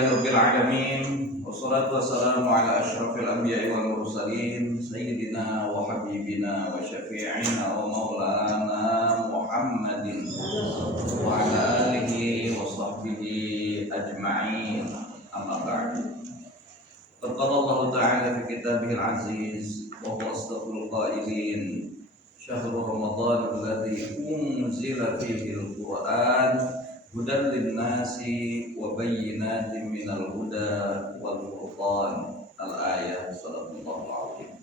Alhamdulillahirabbil alamin wassalatu wassalamu ala asyrafil anbiya'i wal mursalin sayyidina wa habibina wa syafi'ina wa maulana Muhammadin wa ala alihi wa sahbihi ajma'in amma ba'du. Qala Allah ta'ala fi kitabihil aziz wa huwa asdaqul qailin syahrul ramadan alladzi unzila fihi al-Qur'an hudan linnasi wa bayyinatin minal huda wal furqan. Al-ayat sallallahu alaihi.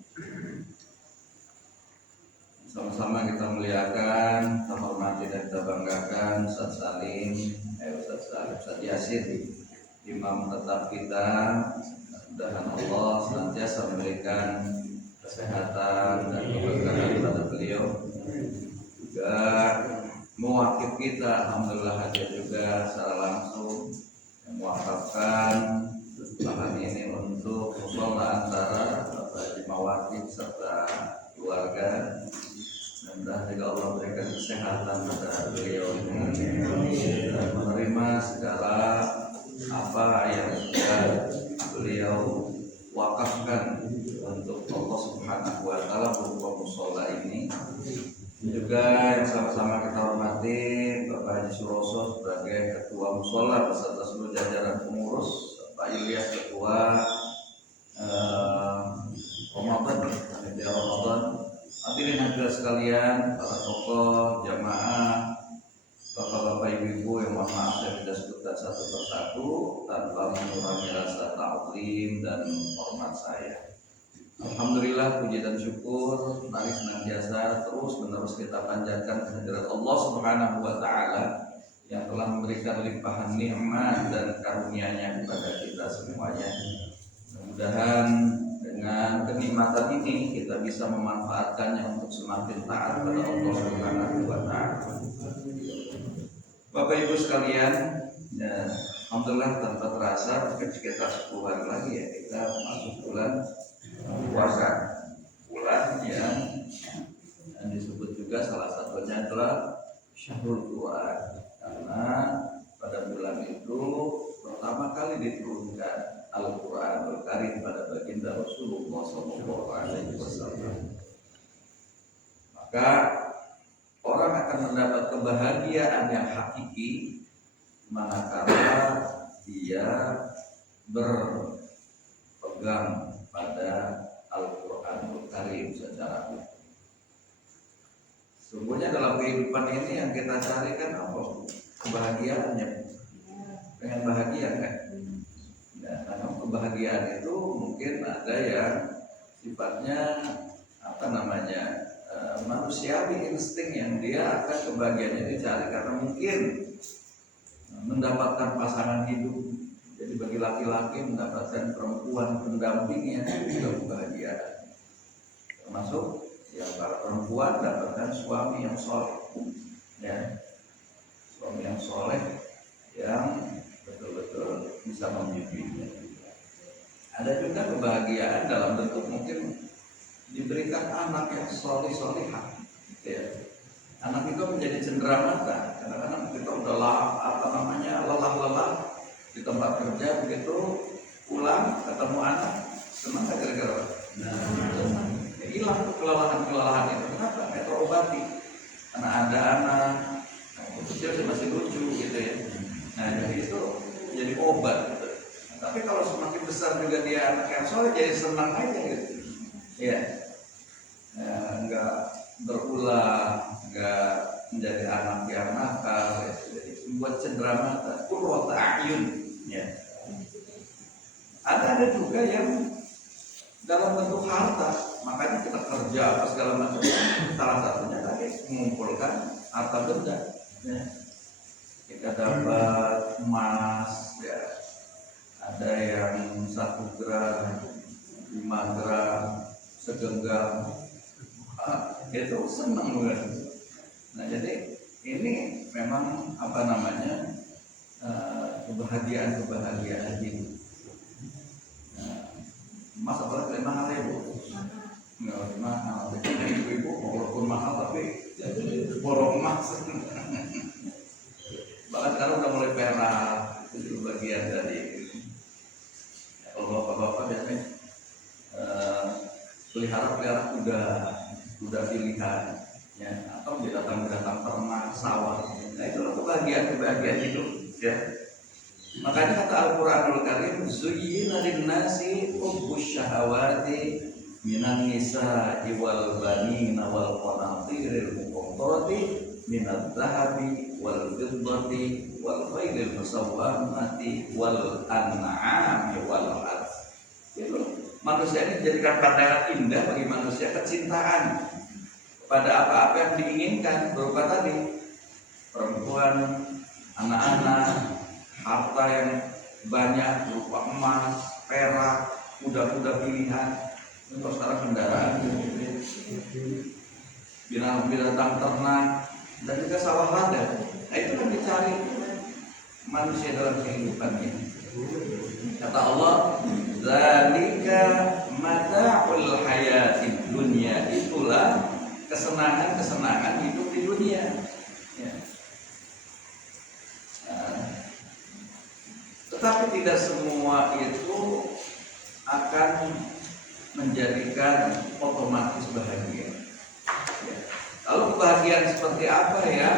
Sama-sama kita muliakan, kita hormati dan kita banggakan Ustaz Salim, Ustaz Yasin, imam tetap kita. Mudah-mudahan Allah senantiasa memberikan kesehatan dan keberkahan kepada beliau. Juga mewakil kita, alhamdulillah hadir juga secara langsung yang mewakafkan lahan ini untuk mushola antara Bapak Haji Mawakil serta keluarga. Dan juga Allah berikan kesehatan pada beliau dan menerima segala apa yang sudah beliau wakafkan untuk Allah Subhanahu wa taala berupa mushola ini. Juga yang sama-sama kita hormati Bapak Haji Suroso sebagai Ketua Mushola beserta seluruh jajaran pengurus, Pak Ilyas Ketua Ramadan, Panitia Ramadan, hadirin hadirat sekalian, para tokoh, jamaah, bapak-bapak, ibu-ibu yang mohon maaf saya tidak sebutkan satu persatu tanpa mengurangi rasa ta'zim dan hormat saya. Alhamdulillah, puji dan syukur mari senantiasa terus menerus kita panjatkan kehadirat Allah Subhanahu wa taala yang telah memberikan limpahan nikmat dan karunia-Nya kepada kita semuanya. Mudah-mudahan dengan kenikmatan ini kita bisa memanfaatkannya untuk semakin taat kepada Allah Subhanahu wa taala. Bapak Ibu sekalian, ya, alhamdulillah tanpa terasa sekitar 10 hari lagi ya kita masuk bulan puasa, bulan yang disebut juga salah satunya adalah Syahrul Quran, karena pada bulan itu pertama kali diturunkan Al-Quranul Karim pada baginda Rasulullah SAW. Maka orang akan mendapat kebahagiaan yang hakiki manakala dia berpegang pada Al-Quranul Karim secara utuh. Sungguhnya dalam kehidupan ini yang kita cari kan apa? Kebahagiaannya. Pengen bahagia kan? Nah, karena kebahagiaan itu mungkin ada yang sifatnya manusiawi, insting yang dia akan kebahagiaannya dicari karena mungkin mendapatkan pasangan hidup. Jadi bagi laki-laki mendapatkan perempuan pendampingnya itu juga kebahagiaan. Termasuk ya para perempuan mendapatkan suami yang soleh, ya, suami yang soleh yang betul-betul bisa membimbingnya. Ada juga kebahagiaan dalam bentuk mungkin diberikan anak yang soleh-solehah, ya. Anak itu menjadi cenderamata. Kadang-kadang kita udah lelah di tempat kerja, begitu pulang ketemu anak, senang gak kira-kira? Senang. Ya, hilang kelelahan itu. Kenapa? Nggak terobati. Karena ada anak, kecil masih lucu gitu ya. Nah jadi itu jadi obat gitu. Nah, tapi kalau semakin besar juga dia anak yang soleh, jadi senang aja gitu. Ya, nggak berulah, nggak menjadi anak yang nakal, ya. Jadi membuat cenderamata, qurrata a'yun. Ya. Ada juga yang dalam bentuk harta, makanya kita kerja apa segala macam. Salah satunya tadi mengumpulkan harta benda. Ya. Kita dapat emas, ya. Ada yang 1 gram, 5 gram, segenggam. Itu senang banget. Nah jadi ini memang kebahagiaan ini. Mas apalagi mahal ya bu? Nggak mahal. Ibu walaupun mahal tapi borong emas. Bahkan sekarang udah mulai perak, itu bagian dari kebahagiaan hidup, ya. Makanya kata Al-Qur'anul Karim, zuyyina lin-nasi hubbus syahawati minan nisa'i wal banina wal qanatiril muqaddarati minadh dhahabi wal fiddati wal khaylil musawwamati wal an'ami wal harth. Itu manusia ini dijadikan pandangan indah bagi manusia, kecintaan pada apa-apa yang diinginkan, berupa tadi perempuan, anak-anak, harta yang banyak berupa emas, perak, kuda-kuda pilihan, untuk sekarang kendaraan, binatang ternak, dan juga sawah ladang. Nah itu kan dicari manusia dalam kehidupannya. Kata Allah, zalika mata'ul hayatid dunya, itulah kesenangan hidup di dunia. Ya. Tetapi tidak semua itu akan menjadikan otomatis bahagia. Ya. Kalau kebahagiaan seperti apa ya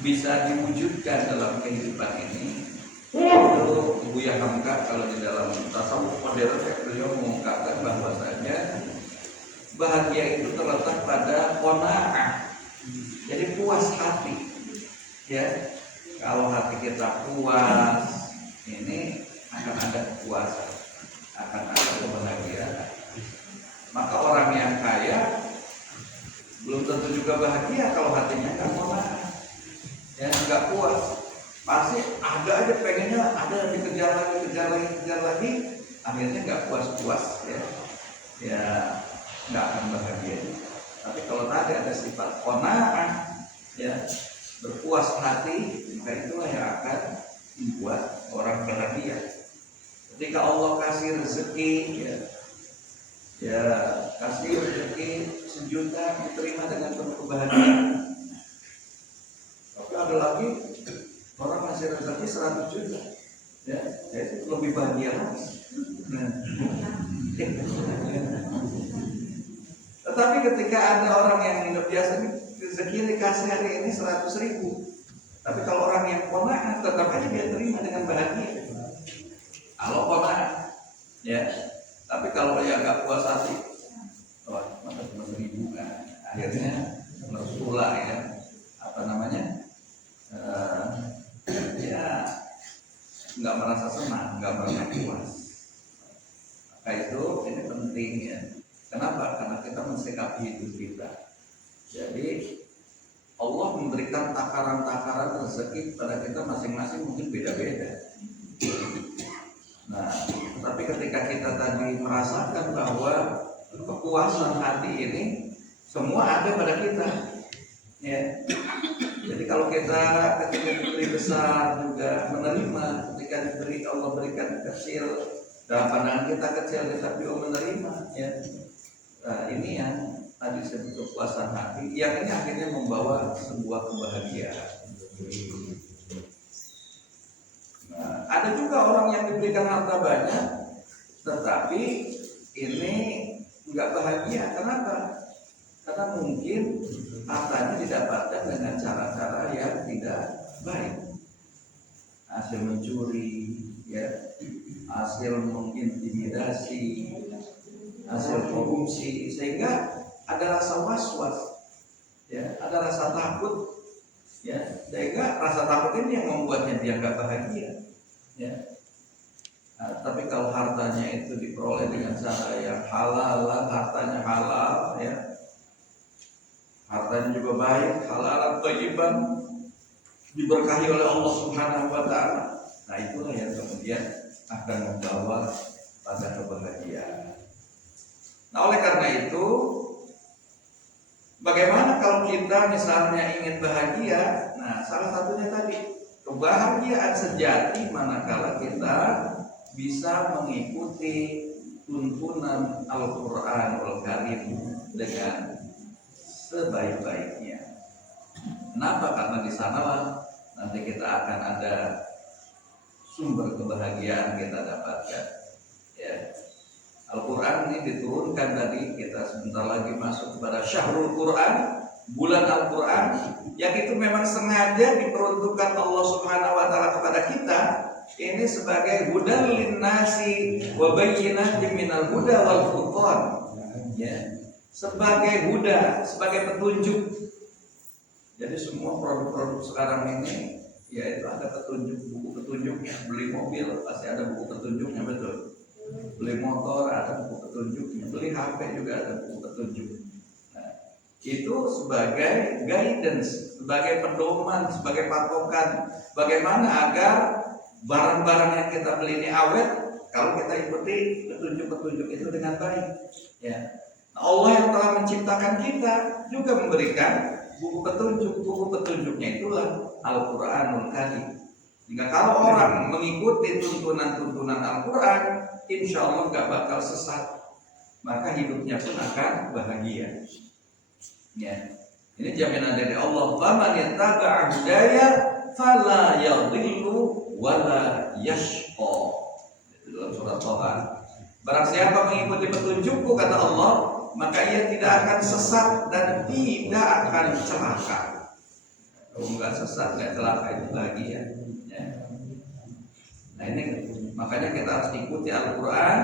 bisa diwujudkan dalam kehidupan ini? Itu Buya Hamka kalau di dalam tasawuf modern beliau mengungkapkan bahwasanya bahagia itu terletak pada qanaah. Jadi puas hati. Ya. Kalau hati kita puas, ini akan ada kepuasan, akan ada kebahagiaan. Maka orang yang kaya belum tentu juga bahagia kalau hatinya nggak qanaah, ya nggak puas. Pasti ada aja pengennya, ada dikejar lagi, akhirnya nggak puas, ya nggak akan bahagia. Tapi kalau tadi ada sifat qanaah, ya berpuas hati, maka itulah yang akan membuat orang bahagia. Ketika Allah kasih rezeki, ya kasih rezeki 1 juta, diterima dengan penuh kebahagiaan. Tapi ada lagi orang ngasih rezeki 100 juta, ya itu lebih bahagia lagi. Tetapi ketika ada orang yang hidup biasa, rezeki dikasih hari ini 100.000, tapi kalau orang yang qanaah tetap aja dia terima dengan bahagia. Kalau qanaah, ya. Tapi kalau yang nggak puas hati, wah masa cuma 1.000 kan, akhirnya mersula ya, ya nggak merasa senang, nggak merasa puas. Maka itu ini penting ya. Kenapa? Karena kita mensikapi hidup kita. Jadi Allah memberikan takaran-takaran rezeki pada kita masing-masing mungkin beda-beda. Nah, tapi ketika kita tadi merasakan bahwa kepuasan hati ini semua ada pada kita, ya. Jadi kalau kita ketika diberi besar juga menerima, ketika diberi Allah berikan kecil, dalam pandangan kita kecil kita juga menerima, ya. Nah, ini yang tadi disebut kepuasan hati, yang ini akhirnya membawa sebuah kebahagiaan. Nah, ada juga orang yang diberikan harta banyak, tetapi ini nggak bahagia. Kenapa? Karena mungkin hartanya didapatkan dengan cara-cara yang tidak baik, hasil mencuri, ya, hasil mengintimidasi, hasil korupsi, sehingga ada rasa was-was, ya, ada rasa takut, ya, sehingga rasa takut ini yang membuatnya dia nggak bahagia, ya. Nah, tapi kalau hartanya itu diperoleh dengan cara yang halal, hartanya halal, ya, hartanya juga baik, halal, thayyiban, diberkahi oleh Allah Subhanahu wa Ta'ala. Nah, itulah yang kemudian akan membawa pada kebahagiaan. Nah, oleh karena itu, bagaimana kalau kita misalnya ingin bahagia? Nah, salah satunya tadi, kebahagiaan sejati manakala kita bisa mengikuti tuntunan Al-Qur'anul Karim dengan sebaik-baiknya. Kenapa? Karena di sanalah nanti kita akan ada sumber kebahagiaan kita dapatkan. Ya. Al-Quran ini diturunkan tadi, kita sebentar lagi masuk kepada Syahrul Quran, bulan Al-Quran yang itu memang sengaja diperuntukkan Allah Subhanahu wa taala kepada kita ini sebagai hudan linnasi wa bayyinatin minal huda wal furqan, ya, sebagai huda, sebagai petunjuk. Jadi semua produk-produk sekarang ini ya itu ada petunjuk, buku petunjuknya. Beli mobil pasti ada buku petunjuknya, betul. Beli motor ada buku petunjuknya, beli HP juga ada buku petunjuk. Nah, itu sebagai guidance, sebagai pedoman, sebagai patokan bagaimana agar barang-barang yang kita beli ini awet kalau kita ikuti petunjuk-petunjuk itu dengan baik. Ya, Allah yang telah menciptakan kita juga memberikan buku petunjuk. Buku petunjuknya itulah Al-Quranul Karim. Jika kalau orang mengikuti tuntunan-tuntunan Al-Quran, insya Allah gak bakal sesat, maka hidupnya pun akan bahagia. Ya, ini jaminan dari Allah. Faman yattaba'a hudaya fala yadhillu wala yashqa. Itu dalam surat Thaha. Barang siapa mengikuti petunjukku, kata Allah, maka ia tidak akan sesat dan tidak akan celaka. Kalau nggak sesat, nggak celaka, itu bahagia. Ya. Nah ini makanya kita harus ikuti Al-Quran,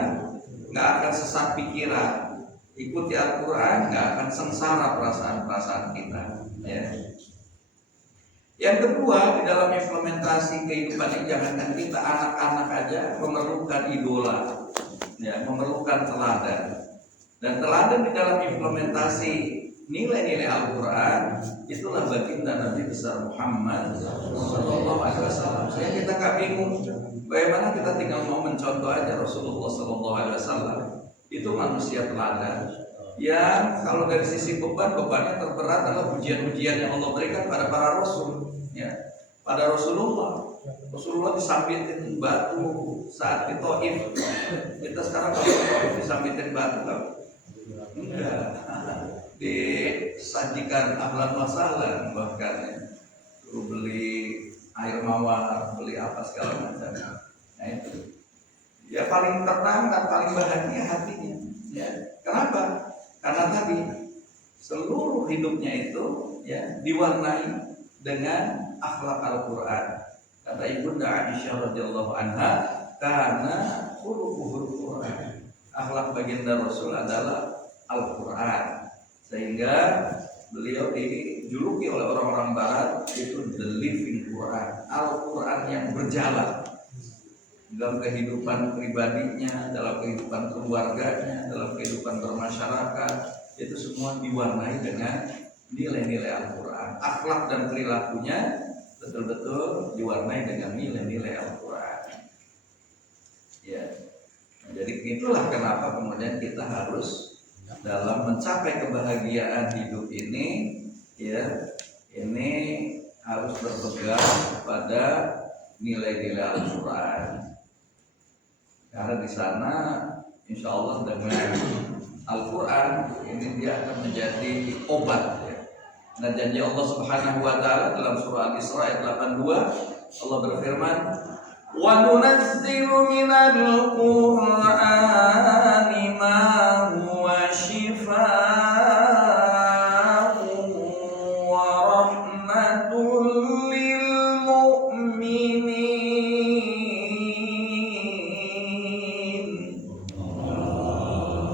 nggak akan sesat pikiran. Ikuti Al-Quran, nggak akan sengsara perasaan-perasaan kita. Ya. Yang kedua, di dalam implementasi kehidupan ini, jangankan kita, anak-anak aja memerlukan idola, ya, memerlukan teladan. Dan teladan di dalam implementasi nilai-nilai Al-Quran itulah baginda Nabi besar Muhammad Sallallahu Alaihi Wasallam. Saya kita nggak bingung, bagaimana kita tinggal mau mencontoh aja Rasulullah Sallallahu Alaihi Wasallam. Itu manusia teladan yang kalau dari sisi bebannya terberat adalah ujian-ujian yang Allah berikan pada para Rasul. Ya, pada Rasulullah disambitin batu saat di Taif. Kita sekarang kalau di Taif disambitin batu kan? Enggak. Disajikan ahlan masalah, bahkan ya, suruh beli air mawar, beli apa segala macam. Nah itu ya paling tenang dan paling bahagia hatinya. Ya, kenapa? Karena tadi seluruh hidupnya itu ya diwarnai dengan akhlak Al-Quran. Kata Ibunda Aisyah radhiyallahu anha, karena khuluquhul Quran. Akhlak baginda Rasul adalah Al-Quran. Sehingga beliau dijuluki oleh orang-orang barat itu the living Quran, Al-Quran yang berjalan dalam kehidupan pribadinya, dalam kehidupan keluarganya, dalam kehidupan bermasyarakat. Itu semua diwarnai dengan nilai-nilai Al-Quran. Akhlak dan perilakunya betul-betul diwarnai dengan nilai-nilai Al-Quran. Ya, jadi itulah kenapa kemudian kita harus dalam mencapai kebahagiaan hidup ini, ya, ini harus berpegang pada nilai-nilai Al-Quran. Karena di sana, insya Allah dengan Al-Quran ini dia akan menjadi obat. Ya. Nah janji Allah Subhanahu Wa Taala dalam surah Al-Isra ayat 82, Allah berfirman, wa nunazzilu minal Qur'ani ma huwa shifaa'un wa rahmatul lil mu'minin.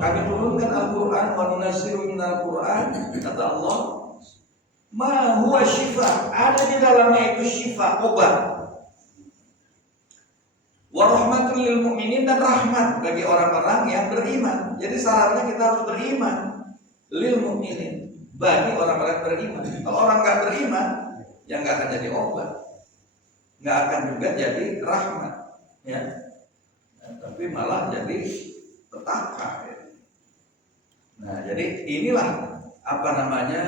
Kami turunkan Al-Quran, wa nunazzilu minal Qur'an, kata Allah, ma huwa shifa', ada di dalamnya itu shifa, obat. Warahmatul lil mu'minin, dan rahmat bagi orang-orang yang beriman. Jadi syaratnya kita harus beriman. Lil mu'minin, bagi orang-orang beriman. Kalau orang nggak beriman, ya nggak akan jadi obat, nggak akan juga jadi rahmat, ya. Nah, tapi malah jadi petaka. Ya. Nah, jadi inilah apa namanya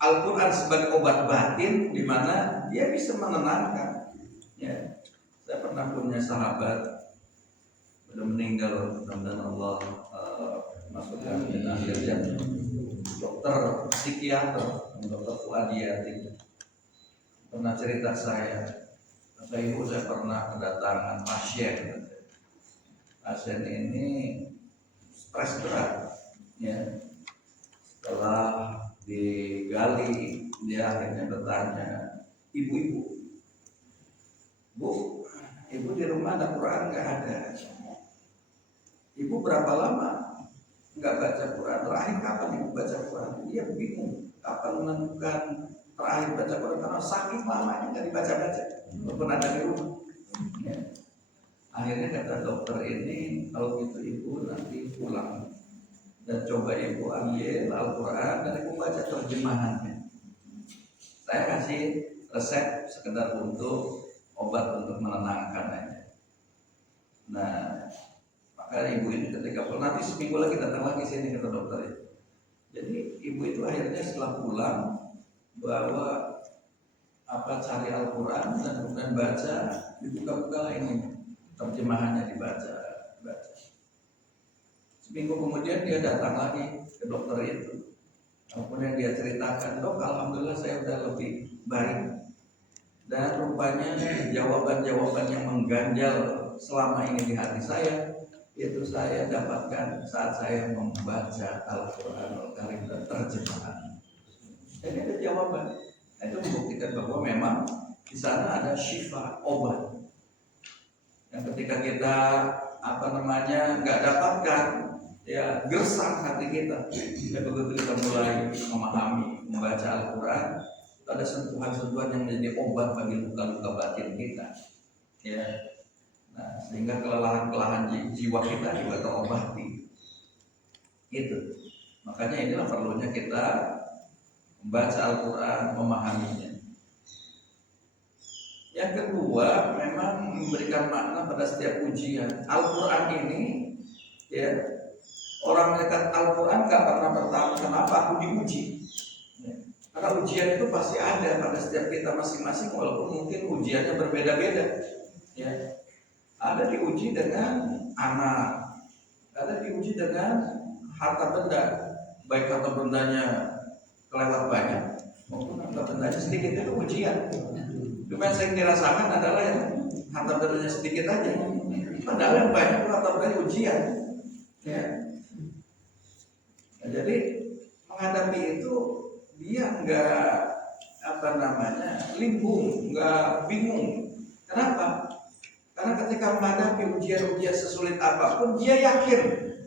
Al-Quran sebagai obat batin, di mana dia bisa menenangkan. Ya. Saya pernah punya sahabat sudah meninggal, mudah-mudahan Allah masukkan di akhirnya, dokter psikiater, dokter Fuadiyati, pernah cerita saya pernah kedatangan pasien. Pasien ini stres berat, ya. Setelah digali, dia akhirnya bertanya, ibu-ibu, Bu, ibu di rumah ada Quran nggak? Ada. Ibu berapa lama nggak baca Quran? Terakhir kapan ibu baca Quran? Dia bingung kapan menentukan terakhir baca Quran karena saking lamanya nggak dibaca-baca, walaupun ada di rumah. Ya. Akhirnya kata dokter ini, kalau gitu ibu nanti pulang dan coba ibu ambil Al-Quran dan ibu baca terjemahannya. Saya kasih resep sekedar untuk obat untuk menenangkan aja. Nah, maka ibu ini ketika pulang, nanti seminggu lagi datang lagi sini kata dokter itu. Jadi ibu itu akhirnya setelah pulang bawa cari Al-Quran dan kemudian baca, dibuka-buka ini terjemahannya dibaca. Seminggu kemudian dia datang lagi ke dokter itu. Kemudian dia ceritakan, dok, alhamdulillah saya udah lebih baik. Dan rupanya jawaban-jawaban yang mengganjal selama ini di hati saya, itu saya dapatkan saat saya membaca Al-Quran Al-Karim dan terjemahan. Jadi ada jawaban. Itu membuktikan bahwa memang di sana ada syifa, obat. Yang ketika kita nggak dapatkan, ya gersang hati kita. Dan begitu kita mulai memahami, membaca Al-Quran, ada sentuhan-sentuhan yang menjadi obat bagi luka-luka batin kita. Ya, nah, sehingga kelelahan-kelelahan jiwa kita juga terobati. Itu. Makanya inilah perlunya kita membaca Al-Quran, memahaminya. Yang kedua, memang memberikan makna pada setiap ujian. Al-Quran ini, ya, orang melihat Al-Quran gak pernah bertanya kenapa aku diuji. Ya. Karena ujian itu pasti ada pada setiap kita masing-masing, walaupun mungkin ujiannya berbeda-beda. Ya. Ada diuji dengan anak, ada diuji dengan harta benda, baik harta bendanya kelewat banyak maupun harta bendanya sedikit, itu ujian. Cuma yang saya dirasakan adalah yang harta bendanya sedikit aja, padahal yang banyak harta bendanya ujian. Ya. Nah, jadi menghadapi itu dia nggak limbung, nggak bingung. Kenapa? Karena ketika menghadapi ujian-ujian sesulit apapun, dia yakin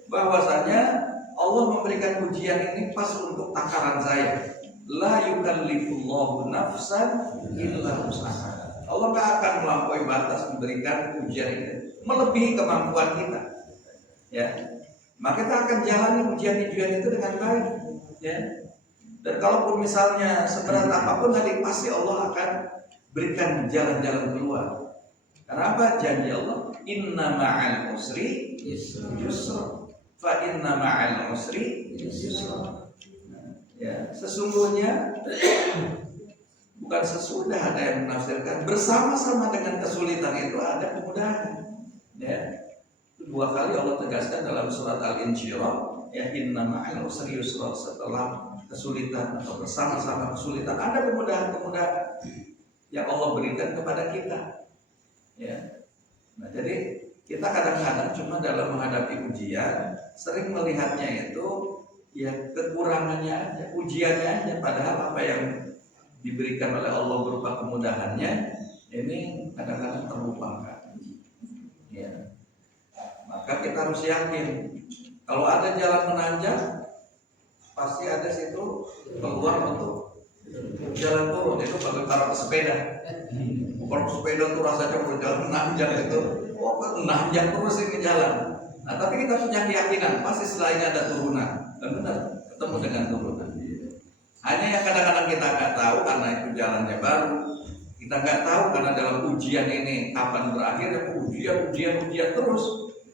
bahwasanya Allah memberikan ujian ini pas untuk takaran saya. La yukallifullahu nafsan illa wus'aha. Allah nggak akan melampaui batas memberikan ujian ini, melebihi kemampuan kita. Ya, maka kita akan jalani ujian-ujian itu dengan baik. Ya. Dan kalaupun misalnya seberat apapun tadi, pasti Allah akan berikan jalan-jalan keluar. Kenapa? Janji Allah, inna ma'al usri yusra. Fa inna ma'al usri yusra. Ya, sesungguhnya bukan sesudah, ada yang menafsirkan bersama-sama dengan kesulitan itu ada kemudahan. Ya. Dua kali Allah tegaskan dalam surat Al-Insyirah, ya, inna ma'al usri yusra, setelah kesulitan atau bersama-sama kesulitan ada kemudahan-kemudahan yang Allah berikan kepada kita. Ya. Nah, jadi kita kadang-kadang cuma dalam menghadapi ujian sering melihatnya itu ya kekurangannya aja, ujiannya aja, padahal apa yang diberikan oleh Allah berupa kemudahannya ini kadang-kadang terlupakan. Ya. Maka kita harus yakin kalau ada jalan menanjak pasti ada situ peluang untuk jalan turun. Itu bagi para pesepeda. Kalau sepeda tuh rasanya berjalan menanjak itu, menanjak terus ini jalan. Nah, tapi kita punya keyakinan pasti selain ada turunan. Dan benar ketemu dengan turunan. Hanya yang kadang-kadang kita nggak tahu karena itu jalannya baru. Kita nggak tahu karena dalam ujian ini kapan berakhir, ujian terus.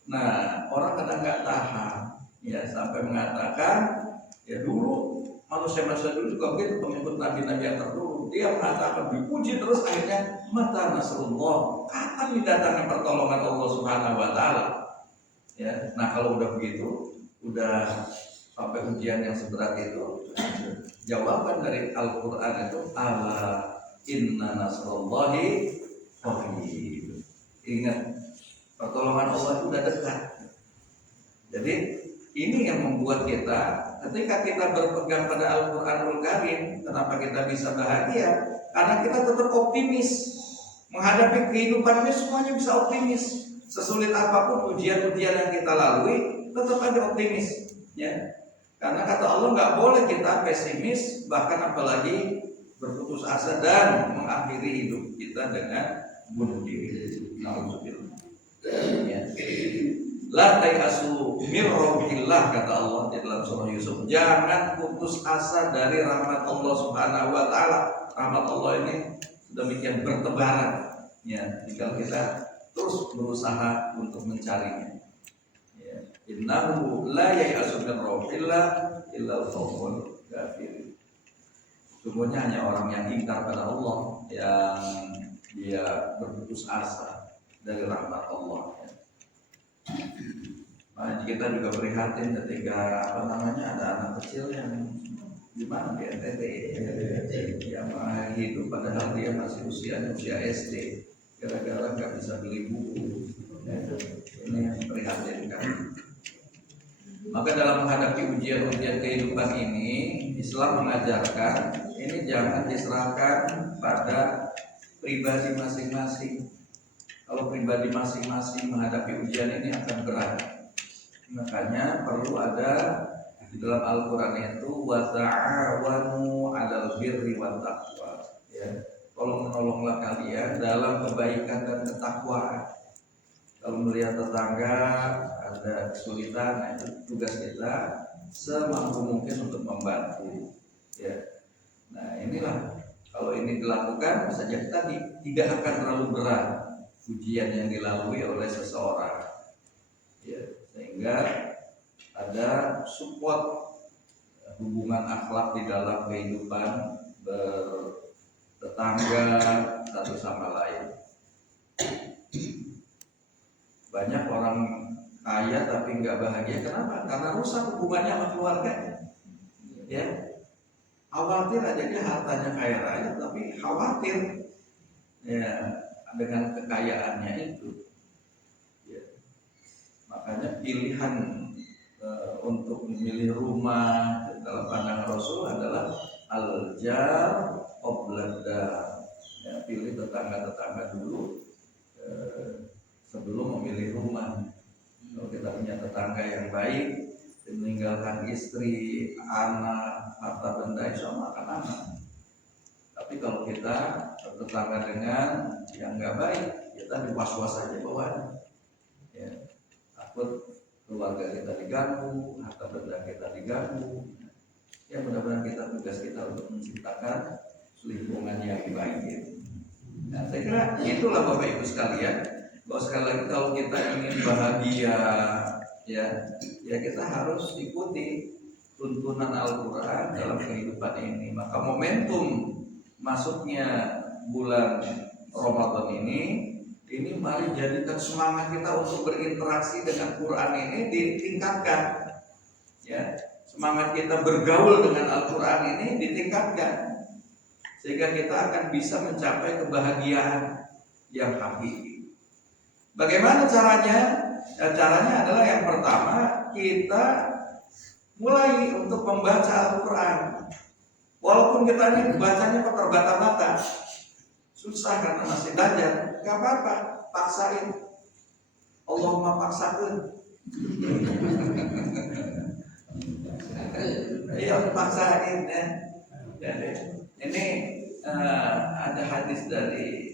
Nah, orang kadang nggak tahan, ya, sampai mengatakan, ya dulu manusia-manusia dulu juga begitu, pengikut nabi-nabi yang terdahulu, dia mengatakan dipuji terus, akhirnya mata nasrullah, kapan didatangkan pertolongan Allah Subhanahu Wa Taala. Ya, nah kalau udah begitu, udah sampai ujian yang seberat itu, jawaban dari Al-Quran itu ala inna nasrullahi qarib. Ingat, pertolongan Allah itu udah dekat. Jadi ini yang membuat kita ketika kita berpegang pada Al-Quranul Karim, kenapa kita bisa bahagia? Karena kita tetap optimis menghadapi kehidupan ini, semuanya bisa optimis. Sesulit apapun ujian-ujian yang kita lalui, tetap ada optimis, ya. Karena kata Allah nggak boleh kita pesimis, bahkan apalagi berputus asa dan mengakhiri hidup kita dengan bunuh diri. Nauzubillah. Ya. La tayasu mir rauhillah, kata Allah di dalam surah Yusuf. Jangan putus asa dari rahmat Allah Subhanahu wa taala. Rahmat Allah ini demikian bertebaran. Ya, tinggal kita terus berusaha untuk mencarinya. Ya. Innahu la yayasu mir rauhillah illa al-qaumul kafirin. Sungguhnya hanya orang yang ingkar pada Allah yang dia berputus asa dari rahmat Allah. Nah, kita juga prihatin ketika ada anak kecil yang gimana di NTT yang hidup padahal dia masih usia SD, gara-gara nggak bisa beli buku. Ini yang prihatinkan. Maka dalam menghadapi ujian-ujian kehidupan ini, Islam mengajarkan ini jangan diserahkan pada pribadi masing-masing. Kalau pribadi masing-masing menghadapi ujian ini akan berat. Makanya perlu ada di dalam Al-Quran itu wa ta'awanu 'alal birri wat taqwa. Ya, tolong menolonglah kalian dalam kebaikan dan ketakwaan. Kalau melihat tetangga ada kesulitan, itu tugas kita semampu mungkin untuk membantu. Ya. Nah, inilah kalau ini dilakukan saja tadi tidak akan terlalu berat ujian yang dilalui oleh seseorang, ya, sehingga ada support hubungan akhlak di dalam kehidupan bertetangga satu sama lain. Banyak orang kaya tapi nggak bahagia, kenapa? Karena rusak hubungannya sama keluarganya. Ya, khawatir aja dia hartanya kaya raya, tapi khawatir ya dengan kekayaannya itu. Ya. Makanya pilihan untuk memilih rumah dalam pandangan Rasul adalah al-jar oblada. Ya, pilih tetangga-tetangga dulu sebelum memilih rumah. Kalau kita punya tetangga yang baik, meninggalkan istri, anak, harta benda, insya Allah akan aman. Tapi kalau kita bertetangga dengan yang nggak baik, kita was-was saja bawahnya. Ya, takut keluarga kita diganggu, harta benda kita diganggu. Ya, mudah-mudahan tugas kita untuk menciptakan lingkungan yang baik. Nah, saya kira itulah Bapak Ibu sekalian. Bahwa sekali lagi kalau kita ingin bahagia, ya kita harus ikuti tuntunan Al-Quran dalam kehidupan ini. Maka momentum masuknya bulan Ramadan ini mari jadikan semangat kita untuk berinteraksi dengan Quran ini ditingkatkan. Ya, semangat kita bergaul dengan Al-Quran ini ditingkatkan sehingga kita akan bisa mencapai kebahagiaan yang hakiki. Bagaimana caranya? Ya, caranya adalah yang pertama kita mulai untuk membaca Al-Quran. Walaupun kita ini bacanya terbata-bata, susah karena masih belajar, gak apa-apa, paksain. Allahumma paksakan. Iya, paksain ya. Jadi ini ada hadis dari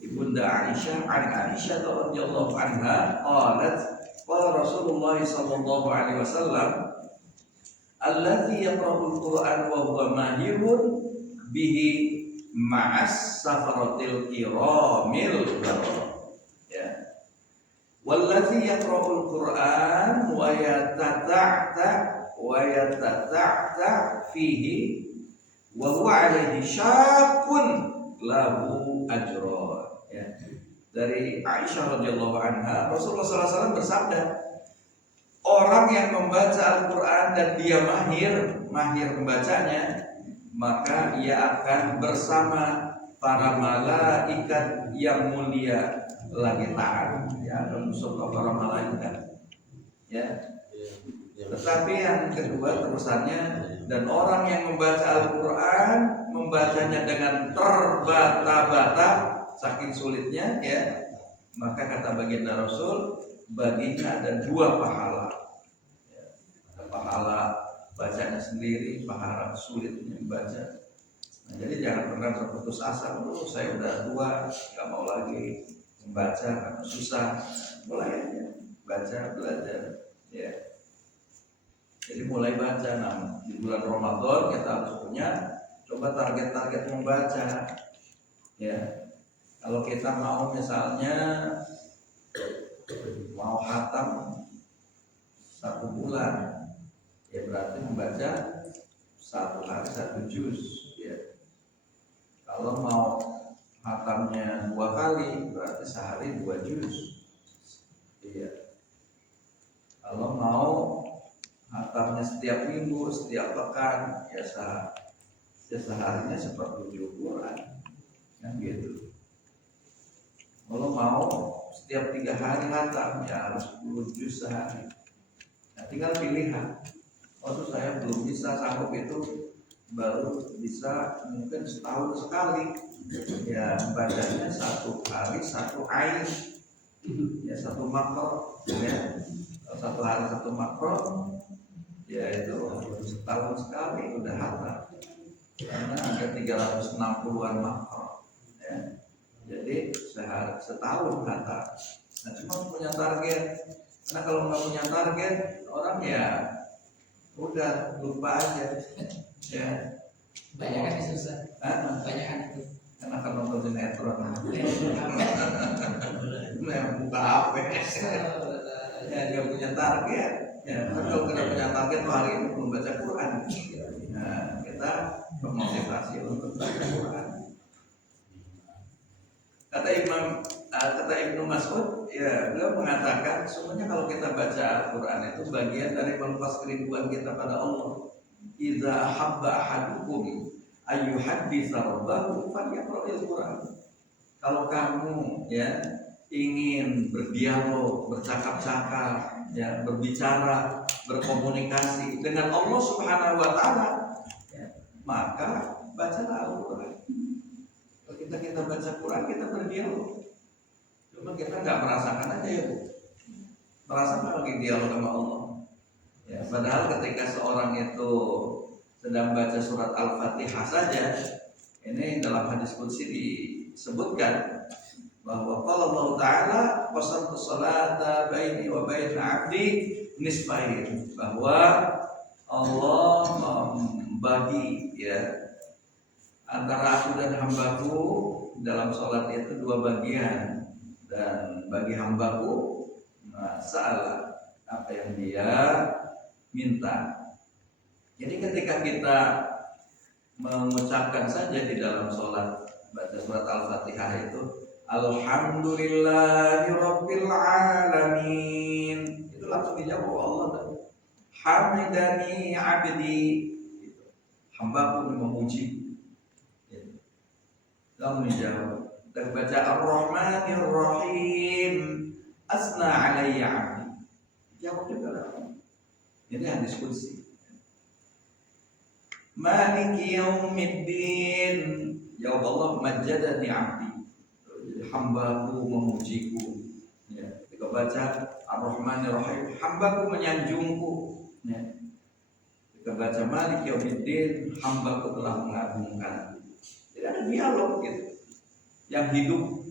Ibunda Aisyah, Aisyah radhiyallahu anha, qalat qala Rasulullah sallallahu alaihi wasallam alladzi yaqra'ul Qur'an wa huwa mahirun bihi ma'as safaratil kiramil bararah. Ya. Walladzi yaqra'ul Qur'an wa yatata'ta fihi wa huwa 'alaihi syaqqun lahu ajran. Ya. Dari Aisyah radhiyallahu anha, Rasulullah SAW bersabda, orang yang membaca Al-Quran dan dia mahir membacanya, maka ia akan bersama para malaikat yang mulia lagi taat. Ya, akan bersama para malaikat. Ya. Tetapi yang kedua terusannya, dan orang yang membaca Al-Quran membacanya dengan terbata-bata saking sulitnya ya, maka kata baginda Rasul, baginya ada 2 pahala ya. Ada pahala bacanya sendiri, pahala sulitnya membaca. Nah, jadi jangan pernah terputus asa, saya udah tua gak mau lagi membaca karena susah. Mulai aja baca, belajar ya. Jadi mulai baca. Nah, di bulan Ramadan kita harus punya coba target-target membaca ya. Kalau kita mau misalnya mau khatam 1 bulan ya, berarti membaca 1 hari 1 juz ya. Kalau mau khatamnya 2 kali berarti sehari 2 juz iya. Kalau mau khatamnya setiap minggu, setiap pekan ya, seharinya sepertujuh Quran kan gitu. Kalau mau setiap 3 hari khatam ya harus 10 juz sehari. Nah, tinggal pilihan. Waktu saya belum bisa sanggup itu, baru bisa mungkin setahun sekali ya, bacanya 1 hari 1 ayat ya, 1 makro ya. 1 hari 1 makro ya, itu setahun sekali udah hafal karena ada 360-an makro ya. Jadi setahun hafal. Nah, cuma punya target. Karena kalau nggak punya target, orang ya udah lupa aja ya. Banyak kan susah. Banyak kan itu. Karena akan nonton sinetron. Nah, buka HP. Ya, dia punya target. Ya, kalau kita punya target tuh hari ini belum baca Quran. Nah, kita memotivasi untuk baca Quran. Kata Ibnu Mas'ud, ya beliau mengatakan, semuanya kalau kita baca Al-Quran itu bagian dari melepas kerinduan kita pada Allah. Idza habba ahadukum ayyuhadditsa rabbahu falyaqra'il Quran. Kalau kamu ya ingin berdialog, bercakap-cakap, ya berbicara, berkomunikasi dengan Allah Subhanahu wa taala, ya, maka bacalah Al-Quran. Kalau kita baca Quran, kita berdialog. Cuma kita nggak merasakan aja ya Bu, merasakan lagi dialog sama Allah. Ya, padahal ketika seorang itu sedang baca surat Al-Fatihah saja, ini dalam hadis qudsi disebutkan bahwa qala Allah Ta'ala qasamtu sholata baini wa baina 'abdi nisfain, bahwa Allah membagi ya antara aku dan hambaku dalam sholat itu 2 bagian, dan bagi hambaku masalah apa yang dia minta. Jadi ketika kita mengucapkan saja di dalam sholat baca surat Al-Fatihah itu Alhamdulillahi Rabbil Alamin, itu langsung dijawab Allah. Hamidani abdi, hambaku memuji. Lalu dijawab. Terbaca Ar-Rahmanir Rahim, asna alayya abdi. Jawab juga lah. Ini hadis qudsi. Maliki yaumiddin, jawab Allah, majjadani abdi. Jadi hambaku memujiku. Ya, ketika baca Ar-Rahmanir Rahim, hambaku menyanjungku. Ya. Ketika baca Maliki yaumiddin, hambaku telah mengagungkan. Jadi ada dialog gitu yang hidup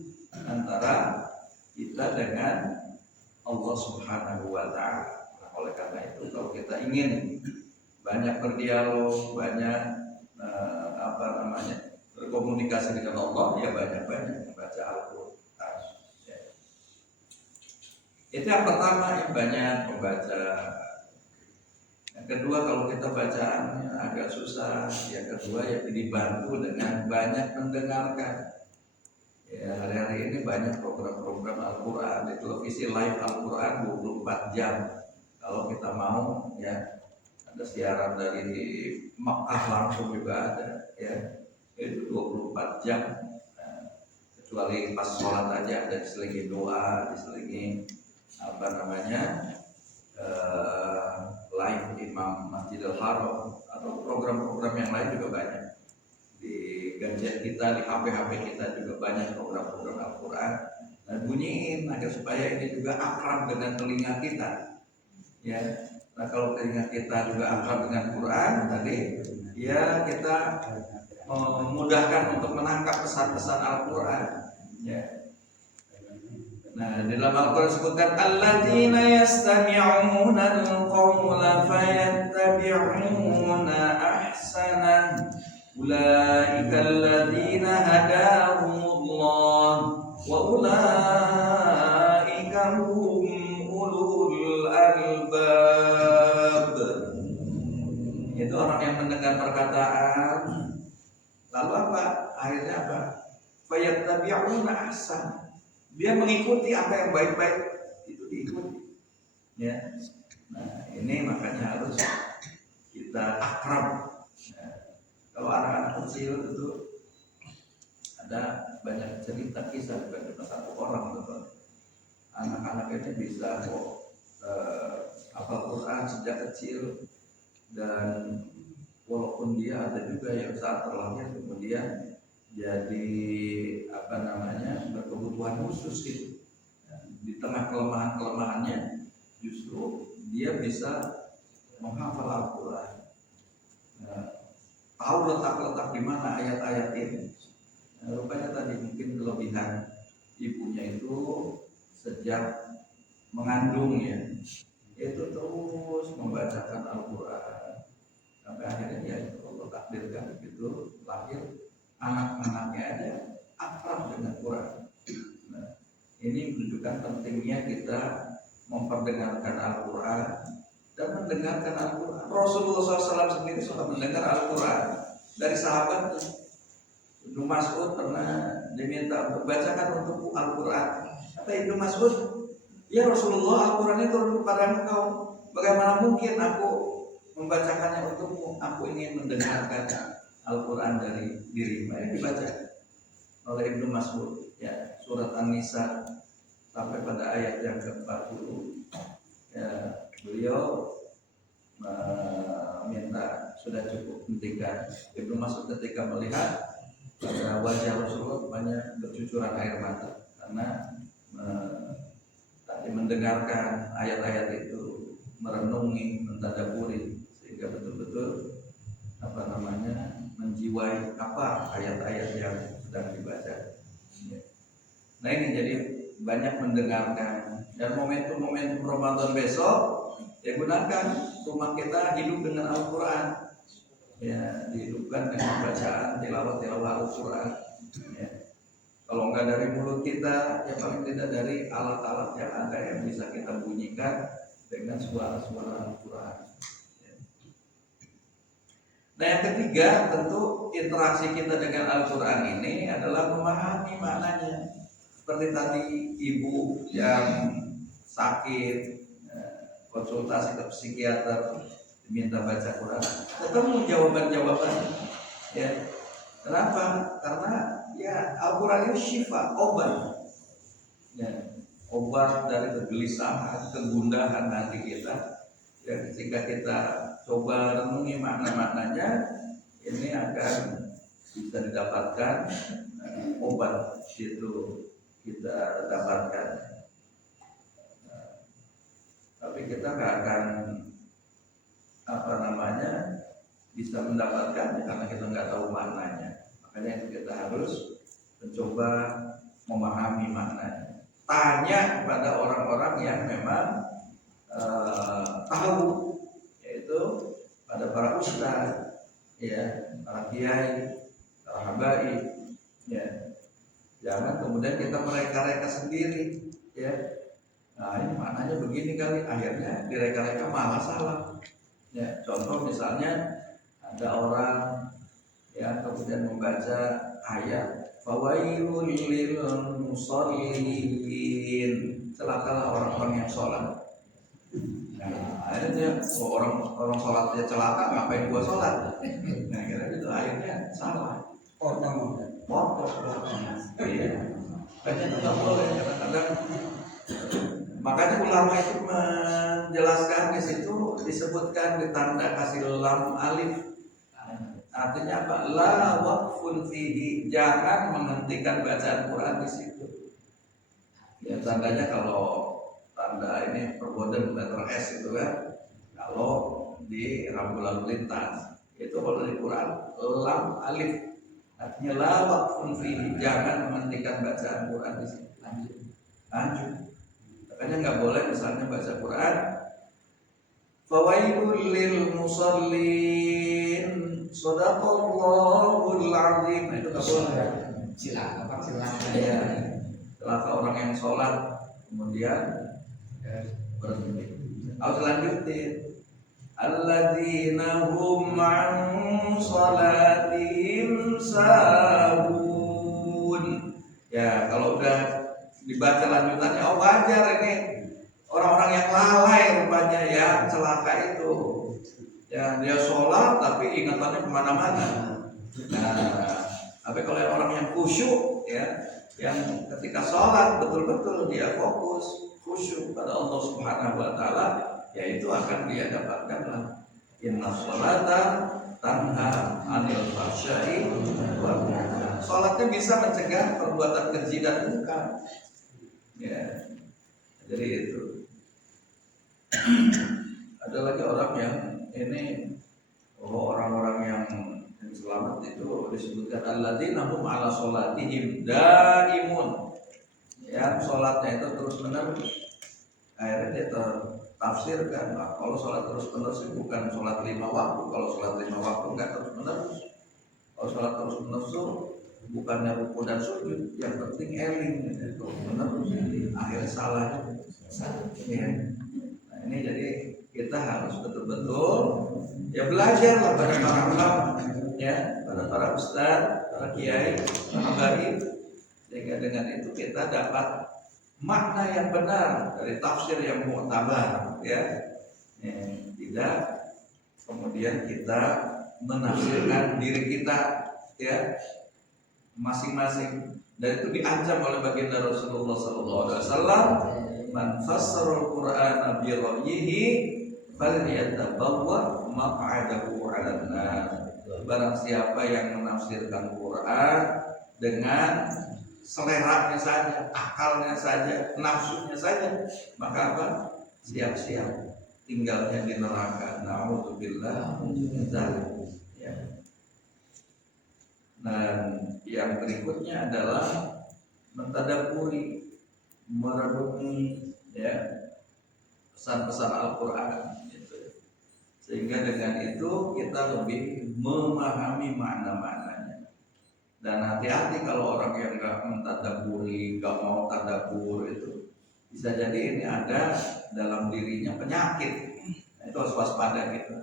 antara kita dengan Allah Subhanahu wa Ta'ala. Nah, oleh karena itu kalau kita ingin banyak berdialog, banyak berkomunikasi dengan Allah, ya banyak-banyak membaca Al-Quran ya. Itu yang pertama, yang banyak membaca. Yang kedua, kalau kita bacaannya agak susah, yang kedua ya dibantu dengan banyak mendengarkan. Ya, hari-hari ini banyak program-program Al-Quran di televisi, live Al-Quran 24 jam. Kalau kita mau ya, ada siaran dari Makkah langsung juga ada ya, itu 24 jam. Nah, kecuali pas sholat aja ada diselingi doa, diselingi live imam Masjidil Haram atau program-program yang lain juga banyak. Di gadget kita, di HP-HP kita juga banyak program-program Al-Quran. Nah, bunyiin agar supaya ini juga akrab dengan telinga kita. Ya, nah kalau telinga kita juga akrab dengan Quran tadi, ya kita memudahkan untuk menangkap pesan-pesan Al-Quran. Ya. Nah, di dalam Al-Quran disebutkan alladzina yastami'una al-qawla fayattabi'una ahsana ulaika alladzina hadahumullah wa ulaika hum ulul albab. Itu orang yang mendengar perkataan lalu apa? Akhirnya apa? Fayattabi'una ahsana. Dia mengikuti apa yang baik-baik itu diikuti. Ya. Nah, ini makanya harus kita akrab. Nah, kalau anak-anak kecil itu ada banyak cerita kisah bukan cuma satu orang betul. Anak-anak ini bisa hafal Quran sejak kecil, dan walaupun dia ada juga yang saat terlahir kemudian jadi berkebutuhan khusus gitu. Di tengah kelemahan-kelemahannya justru dia bisa menghafal Al-Quran. Tahu letak-letak di mana ayat-ayat ini. Rupanya tadi mungkin kelebihan ibunya itu sejak mengandung ya, itu terus membacakan Al-Quran sampai akhirnya ya Allah takdirkan begitu lahir anak-anaknya ada akrab dengan Quran. Nah, ini menunjukkan pentingnya kita memperdengarkan Al-Quran dan mendengarkan Al-Quran. Rasulullah SAW sendiri suka mendengar Al-Quran dari sahabat. Ibnu Mas'ud pernah diminta untuk bacakan untukku Al-Quran. Kata Ibnu Mas'ud, ya Rasulullah, Al-Quran itu turun kepada engkau. Bagaimana mungkin aku membacakannya untukmu? Aku ingin mendengarkan Al-Quran dari dirimu. Ini dibaca oleh Ibnu Mas'ud ya, surat An-Nisa sampai pada ayat yang ke-40 ya, beliau minta sudah cukup, hentikan. Ibnu Mas'ud ketika melihat pada wajah Rasulullah banyak bercucuran air mata karena tadi mendengarkan ayat-ayat itu, merenungi, mentadaburi sehingga betul-betul menjiwai apa ayat-ayat yang sedang dibaca. Nah ini jadi banyak mendengarkan, dan momentum-momentum Ramadan besok ya gunakan rumah kita hidup dengan Al-Quran ya, dihidupkan dengan bacaan tilawah Al-Quran ya. Kalau enggak dari mulut kita ya paling tidak dari alat-alat yang ada yang bisa kita bunyikan dengan suara-suara Al-Quran. Nah yang ketiga tentu interaksi kita dengan Al-Quran ini adalah memahami maknanya. Seperti tadi ibu yang sakit konsultasi ke psikiater diminta baca Quran, ketemu jawaban-jawaban ya. Kenapa? Karena ya Al-Quran itu syifa, obat ya, obat dari kegelisahan, kegundahan hati kita ya. Ketika kita coba renungi makna-maknanya, ini akan bisa didapatkan obat itu kita dapatkan. Tapi kita nggak akan bisa mendapatkannya karena kita nggak tahu maknanya. Makanya kita harus mencoba memahami maknanya. Tanya kepada orang-orang yang memang tahu, yaitu pada para ustaz, ya, para kiai, para habaib, ya. Jangan kemudian kita mereka-reka sendiri, ya. Nah ini maknanya begini kali, akhirnya direka-reka malah salah. Ya, contoh misalnya ada orang yang kemudian membaca ayat fawailul lil musallin, celakalah orang-orang yang sholat. Nah, akhirnya orang sholatnya celaka, ngapain gua sholat? Nah, kira itu akhirnya salah. Potong. Iya. Banyak itu nggak boleh, kadang-kadang Makanya ulama itu menjelaskan di situ disebutkan ditanda kasih lam alif. Artinya apa? La waqfun fihi, jangan menghentikan bacaan Quran di situ. Ya tandanya kalau tanda ini perboden letter S itu kan, kalau di rambu lalu lintas itu kalau di Quran lam alif, artinya la waqfun fihi, jangan menghentikan bacaan Quran di situ. Lanjut. Makanya nggak boleh misalnya baca Quran fawailul lil musallin sadaqallahul azim, itu nggak boleh. Silakan. Ya, celaka orang yang sholat kemudian berhenti. Harus lanjutin. Alladzina hum an salatihim sahun. Ya, kalau udah dibaca lanjutannya, oh wajar ini orang-orang yang lalai rupanya ya celaka itu. Ya dia sholat tapi ingatannya kemana-mana. Nah, tapi kalau orang yang khusyuk ya, yang ketika sholat betul-betul dia fokus khusyuk pada Allah Subhanahu Wa Taala, ya itu akan dia dapatkan lah. Inna sholata tanha anil fahsya'i wal munkar. Sholatnya bisa mencegah perbuatan keji dan munkar. Ya, jadi itu. Ada lagi orang yang ini, orang-orang yang selamat itu disebutkan alladzina hum ala sholatihim daimun. Ya, sholatnya itu terus menerus. Akhirnya dia tertafsirkan, nah, kalau sholat terus menerus itu bukan sholat 5 waktu. Kalau sholat 5 waktu enggak terus menerus. Kalau sholat terus menerus itu bukannya ruku dan sujud, yang penting eling itu menerus. Akhirnya salah. Ya. Nah, ini jadi kita harus betul-betul ya belajarlah pada para ulama, ya, pada para ustaz, para kiai, para habaib, sehingga dengan itu kita dapat makna yang benar dari tafsir yang mu'tabar, ya. Tidak kemudian kita menafsirkan diri kita, ya, masing-masing, dan itu diancam oleh baginda Rasulullah SAW. Man fassarul Qur'ana bi ra'yihi falyatabawwa maq'adahu 'alan nar. Barang siapa yang menafsirkan Quran dengan seleranya saja, akalnya saja, nafsunya saja, maka apa? Siap-siap tinggalnya di neraka. Na'udzubillah min dzalik. Ya. Dan yang berikutnya adalah mentadaburi, merenungi, ya, pesan-pesan Al-Quran gitu. Sehingga dengan itu kita lebih memahami makna-maknanya. Dan hati-hati kalau orang yang nggak mentadaburi, nggak mau tadabur, itu bisa jadi ini ada dalam dirinya penyakit. Nah, itu harus waspada gitu.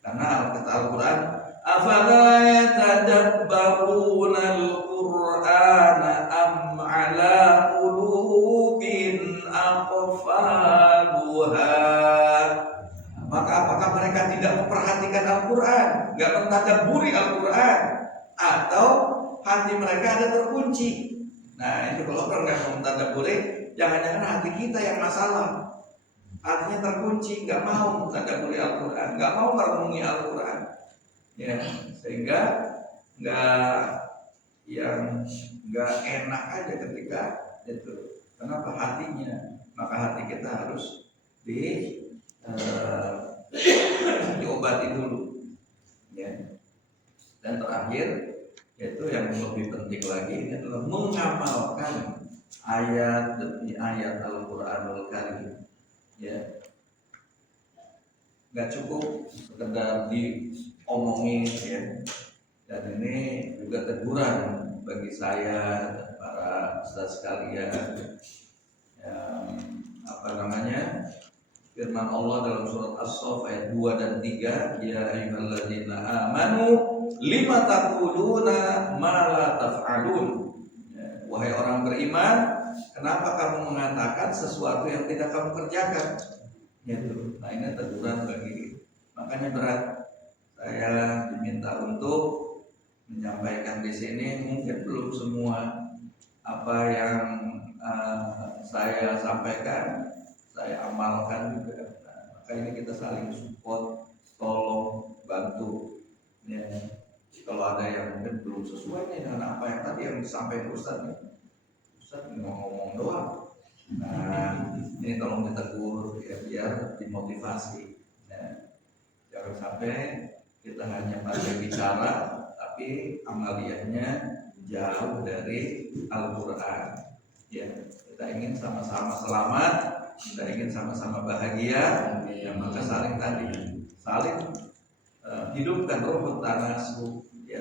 Karena Al-Quran, afala yatadabbaruna al-Qur'ana am ala qulubin aqfaluha. Maka apakah mereka tidak memperhatikan Al-Quran, nggak mentadabburi Al-Quran, atau hati mereka ada terkunci? Nah, itu kalau orang nggak mentadabburi, jangan-jangan hati kita yang masalah. Artinya terkunci, nggak mau mentadabburi Al-Quran, nggak mau merenungi Al-Quran, ya, sehingga nggak enak aja ketika itu. Kenapa? Hatinya. Maka hati kita harus diobati dulu, ya. Dan terakhir, yaitu yang lebih penting lagi, ini adalah mengamalkan ayat demi ayat Al-Quranul Karim. Ya, nggak cukup sekedar diomongin, ya. Dan ini juga teguran bagi saya dan para ustaz sekalian, yang firman Allah dalam surat As-Saff ayat 2 dan 3, ya ayyuhalladzina amanu lima taquluna ma la taf'alun. Ya, wahai orang beriman, kenapa kamu mengatakan sesuatu yang tidak kamu kerjakan? Gitu. Nah, ini teguran bagi, makanya berat saya diminta untuk menyampaikan di sini. Mungkin belum semua apa yang saya sampaikan saya amalkan juga. Nah, maka ini kita saling support, tolong, bantu. Ya. Kalau ada yang mungkin belum sesuai nih dengan apa yang tadi yang disampaikan Ustaz nih, Ustaz ngomong doang. Nah, ini tolong ditegur ya, biar dimotivasi. Ya. Jangan sampai kita hanya pandai bicara, tapi amaliyahnya jauh dari Al-Quran. Ya, kita ingin sama-sama selamat, kita ingin sama-sama bahagia, ya, maka saling hidupkan ruhut tanasu, ya,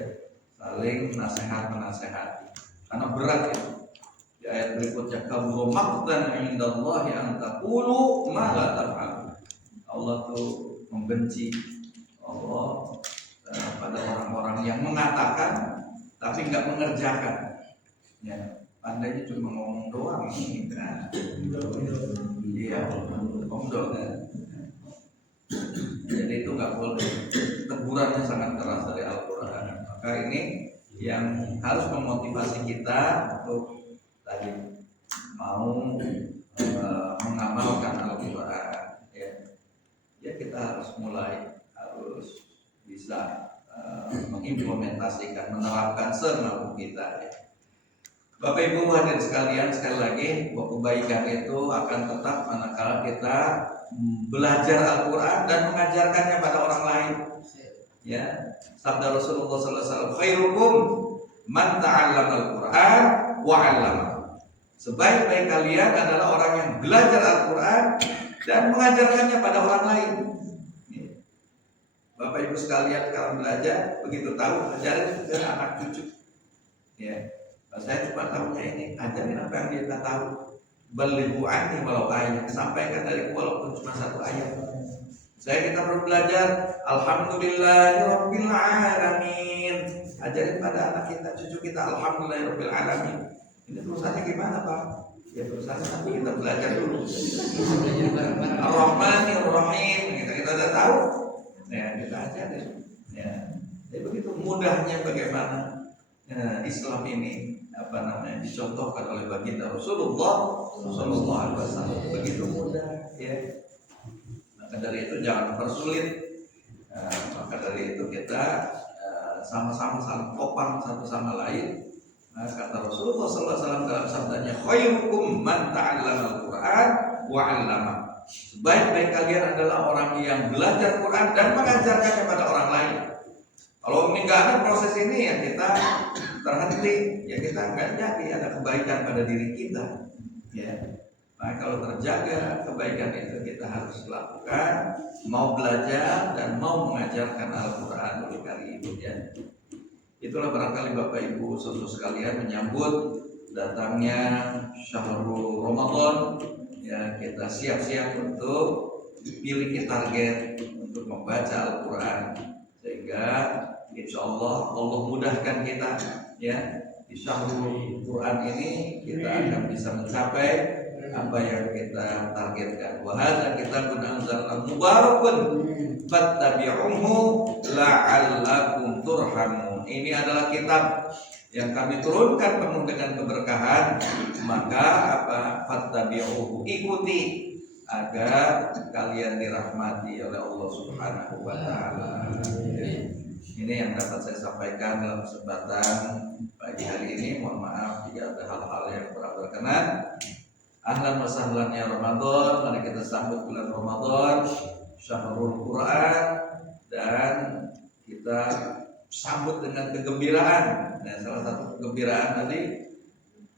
saling nasihat menasehati. Karena berat ya. Di ayat berikutnya, kabura maqtan indallahi an taqulu ma la taf'alun. Allah tuh membenci Allah pada orang-orang yang mengatakan tapi nggak mengerjakan. Ya, pandainya cuma ngomong doang ini kan. Iya, omdol kan. Jadi itu nggak boleh. Tegurannya sangat keras dari Al-Quran. Maka ini yang harus memotivasi kita untuk tadi mau mengamalkan Al-Quran. Ya kita harus bisa mengimplementasikan, menerapkan semampu kita. Ya. Bapak Ibu hadirin sekalian, sekali lagi bahwa kebaikan itu akan tetap manakala kita belajar Al-Quran dan mengajarkannya pada orang lain. Ya, sabda Rasulullah SAW, khairukum man ta'allama Al-Quran wa 'allama. Sebaik-baik kalian adalah orang yang belajar Al-Quran dan mengajarkannya pada orang lain. Bapak Ibu sekalian sekarang belajar, begitu tahu ajarin ke anak cucu. Ya, saya cuma tahunya ini, ajarin apa yang dia tahu. Balighu anni walau ayat, sampaikan dari walaupun cuma satu ayat. Kita perlu belajar alhamdulillahirabbil alamin. Ajarin pada anak kita, cucu kita alhamdulillahirabbil alamin. Ini tulisannya gimana, Pak? Ya tulisannya nanti kita belajar dulu. Ar-Rahmanir Rahim, kita udah tahu. Ya, kita ajarin. Ya. Jadi begitu mudahnya bagaimana Islam ini dicontohkan oleh baginda Rasulullah Sallallahu Alaihi Wasallam. Begitu mudah, ya. Maka dari itu jangan persulit. Maka dari itu kita sama-sama saling topang satu sama lain. Kata Rasulullah Sallallahu Alaihi Wasallam dalam sabdanya, khairukum man ta'allama Al-Quran wa 'allama. Sebaik-baik kalian adalah orang yang belajar Quran dan mengajarkannya kepada orang lain. Kalau ini nggak ada proses ini ya kita terhenti, ya kita nggak jadi ada kebaikan pada diri kita. Ya, nah kalau terjaga kebaikan itu kita harus lakukan, mau belajar dan mau mengajarkan Al-Quran oleh kali ini. Ya. Itulah barangkali Bapak Ibu saudara sekalian menyambut datangnya Syahrul Ramadan. Ya, kita siap-siap untuk memiliki target untuk membaca Al-Quran sehingga insya Allah mudahkan kita ya di Syahrul Quran ini kita akan bisa mencapai apa yang kita targetkan. Wa hadza kitabun anzalnahu mubarakun fattabi'uhu la'allakum turhamun. Ini adalah kitab yang kami turunkan penuh dengan keberkahan, maka fattabi'uhu, ikuti agar kalian dirahmati oleh Allah Subhanahu wa taala. Ini yang dapat saya sampaikan dalam kesempatan pagi hari ini. Mohon maaf jika ada hal-hal yang kurang berkenan. Ahlan wa sahlan ya Ramadan. Mari kita sambut bulan Ramadan, Syahrul Quran, dan kita sambut dengan kegembiraan. Nah, salah satu kegembiraan tadi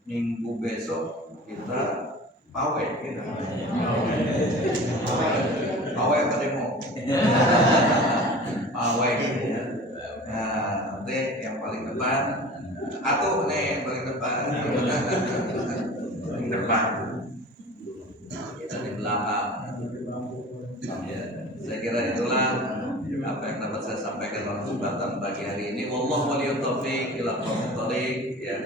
minggu besok kita pawai gitu. Pawai apa demo? Pawai gitu ya. Nah, nanti yang paling depan atau nih yang paling depan. Paling depan. Kita di belakang. Ya, saya kira itulah apa yang dapat saya sampaikan dalam kesempatan pagi hari ini. Wallahu waliyut taufiq ila aqwamit thoriq. Ya.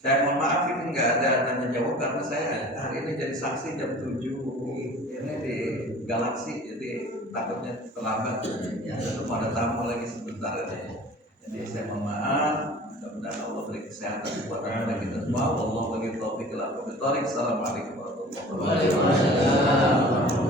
Saya mohon maaf ini enggak ada tanya jawab karena saya hari ini jadi saksi jam 7 ini di Galaksi, jadi takutnya terlambat. Ya, ada tamu lagi sebentar ini. Jadi saya mohon maaf. Mudah-mudahan Allah beri kesehatan buat kita semua. Allah bagi taufik. Assalamualaikum warahmatullahi wabarakatuh. Waalaikumsalam.